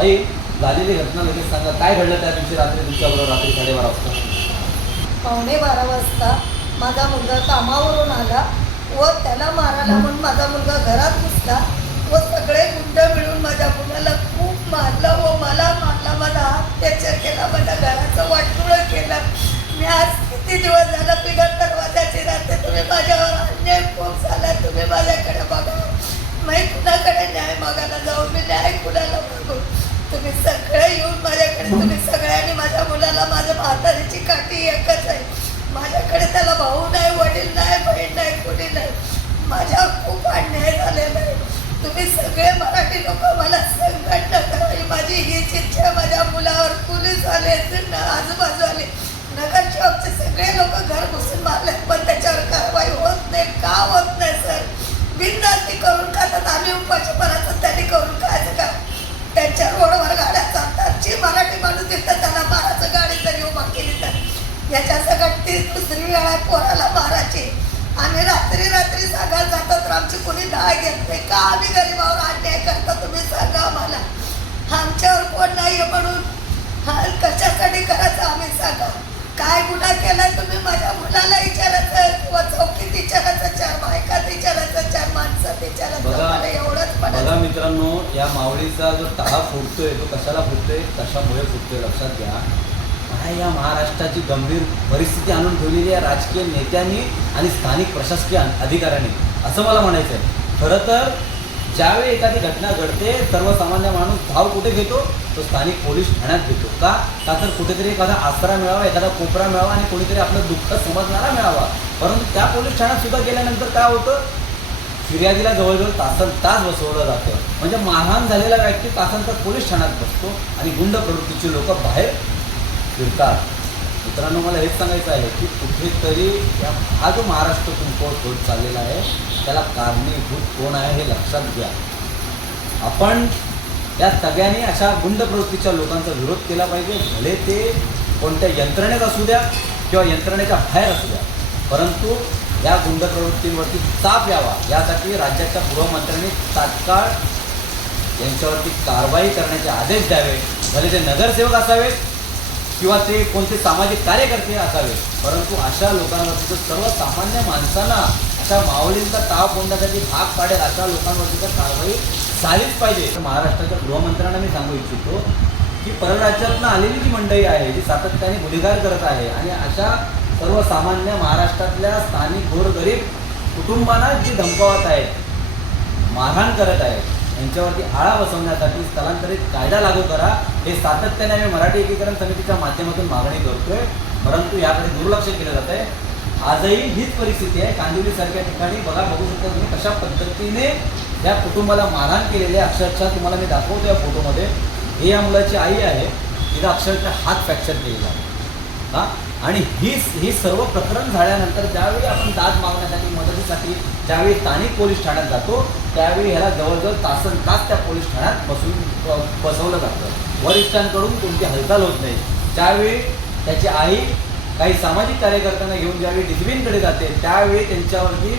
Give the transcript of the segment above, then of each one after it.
आई, झालेली घटना लगेच सांगा, काय घडलं त्या दिवशी रात्री तुमच्याबरोबर रात्री 12:30 वाजता? 11:45 वाजता माझा मुलगा कामावरून आला व त्याला मारायला म्हणून माझा मुलगा घरात घुसला व सगळे गुंड मिळून माझ्या मुलाला खूप मारलं व मला मारला, माझा अत्याचार केला, माझ्या घराचं वाटोळं केलं. मी आज किती दिवस झाला बिगर दरवाजाची राहते. तुम्ही माझ्यावर अन्याय खूप झाला. तुम्ही माझ्याकडे बघा. मी कुणाकडे न्याय मागायला जाऊ? मी न्याय कुणाला मागू? तुम्ही सगळे येऊन माझ्याकडे, तुम्ही सगळ्यांनी माझ्या मुलाला, माझ्या म्हातारीची काठी एकच आहे. माझ्याकडे त्याला भाऊ नाही, वडील नाही, बहीण नाही, कुणी नाही. माझ्यावर खूप अन्याय झालेला आहे. तुम्ही सगळे मराठी लोक मला संघटना करावी, माझी हीच इच्छा आहे. माझ्या मुलावर पोलीस आले, आजूबाजू आले, नगरसेवकचे सगळे लोक घर घुसून मारले, पण त्याच्यावर कारवाई होत नाही. का होत नाही सर? बिनधास्ती करून खातात. आम्ही उपाशीपणाचं त्यांनी करून खायचं का? त्यांच्या रोडवर गाड्या चालतात. जी मराठी माणूस दिसतं त्याला मारायचं, गाडी जरी उभा केली तर. याच्या सगळ्यात ती दुसरी वेळा पोराला मारायची. आम्ही रात्री रात्री सांगायला जातो तर आमची कोणी धाय घेत नाही. का आम्ही गरीबावर अन्याय करता? तुम्ही सांगा आम्हाला. आमच्यावर कोण नाही म्हणून कशासाठी करायचं आम्ही सांगा. काय गुन्हा केलाय तुम्ही? माझ्या मुलाला विचारायचं किंवा चौकीत विचारायचं, 4 बायकात विचारायचं, 4 माणसात विचारायचं. मला एवढंच बघा मित्रांनो, या मावळीचा जो टाळा फुटतोय तो कशाला फुटतोय, कशामुळे फुटतोय लक्षात घ्या. काय या महाराष्ट्राची गंभीर परिस्थिती आणून ठेवलेली आहे राजकीय नेत्यांनी आणि स्थानिक प्रशासकीय अधिकाऱ्यांनी, असं मला म्हणायचं आहे. खरं तर ज्यावेळी एखादी घटना घडते सर्वसामान्य माणूस धाव कुठे घेतो? तो स्थानिक पोलीस ठाण्यात घेतो. का तर कुठेतरी एखादा आसरा मिळावा, एखादा कोपरा मिळावा आणि कोणीतरी आपलं दुःख समजणारा मिळावा. परंतु त्या पोलीस ठाण्यात सुद्धा गेल्यानंतर काय होतं? फिर्यादीला जवळजवळ तास बसवलं जातं. म्हणजे मारहाण झालेला व्यक्ती तासांतर पोलीस ठाण्यात बसतो आणि गुंड प्रवृत्तीचे लोक बाहेर फिरतात. मित्रांनो, मला हेच सांगायचं आहे की कुठेतरी हा जो महाराष्ट्र कमकुवत होत चाललेला आहे त्याला कारणीभूत कोण आहे हे लक्षात घ्या. आपण या सगळ्यांनी अशा गुंड प्रवृत्तीच्या लोकांचा विरोध केला पाहिजे. भले ते कोणत्या यंत्रणेत असू द्या किंवा यंत्रणेच्या बाहेर असू द्या, परंतु या गुंड प्रवृत्तींवरती चाप यावा यासाठी राज्याच्या गृहमंत्र्यांनी तात्काळ यांच्यावरती कारवाई करण्याचे आदेश द्यावे. भले ते नगरसेवक असावेत किंवा ते कोणते सामाजिक कार्यकर्ते असावेत, परंतु अशा लोकांवरती तर सर्वसामान्य माणसांना अशा मावळींचा ताव फोडण्यासाठी भाग पाडेल अशा लोकांवरती तर कारवाई झालीच पाहिजे. महाराष्ट्राच्या गृहमंत्र्यांना मी सांगू इच्छितो की परराज्यातून आलेली जी मंडळी आहे जी सातत्याने गुन्हेगार करत आहे आणि अशा सर्वसामान्य महाराष्ट्रातल्या स्थानिक गोरगरीब कुटुंबांना जी धमकावत आहेत, मारहाण करत आहेत, यांच्यावरती आळा बसवण्यासाठी स्थलांतरित कायदा लागू करा हे सातत्याने आम्ही मराठी एकीकरण समितीच्या माध्यमातून मागणी करतोय. परंतु याकडे दुर्लक्ष केलं जात आहे. आजही हीच परिस्थिती आहे. कांदिवलीसारख्या ठिकाणी बघू शकता तुम्ही कशा पद्धतीने या कुटुंबाला मारहाण केलेली आहे. अक्षरशः तुम्हाला मी दाखवतो या फोटोमध्ये. ही या मुलाची आई आहे, तिचा अक्षरशः हात फ्रॅक्चर केलेला आहे. आणि ही सर्व प्रकरण झाल्यानंतर ज्यावेळी आपण दाद मागण्यासाठी, मदतीसाठी ज्यावेळी स्थानिक पोलीस ठाण्यात जातो त्यावेळी ह्याला जवळजवळ तासनतास त्या पोलीस ठाण्यात बसवलं जातं. वरिष्ठांकडून कोणती हालचाल होत नाही. ज्यावेळी त्याची आई काही सामाजिक कार्यकर्त्यांना घेऊन ज्यावेळी डिसिप्लिनकडे जाते त्यावेळी त्यांच्यावरती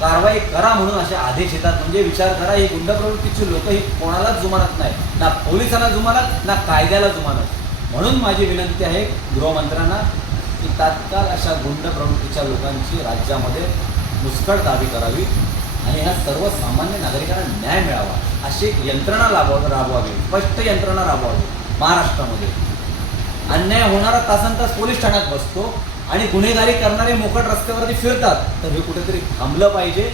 कारवाई करा म्हणून असे आदेश येतात. म्हणजे विचार करा, ही गुंड प्रवृत्तीची लोक ही कोणालाच जुमानत नाही, ना पोलिसांना जुमानत ना कायद्याला जुमानत. म्हणून माझी विनंती आहे गृहमंत्र्यांना की तात्काळ अशा गुंड प्रवृत्तीच्या लोकांची राज्यामध्ये मुस्कळ दाबी करावी आणि ह्या सर्वसामान्य नागरिकांना न्याय मिळावा अशी एक यंत्रणा राबवावी, स्पष्ट यंत्रणा राबवावी. महाराष्ट्रामध्ये अन्याय होणारा तासनतास पोलीस ठाण्यात बसतो आणि गुन्हेगारी करणारे मोकट रस्त्यावरती फिरतात, तर हे कुठेतरी थांबलं पाहिजे.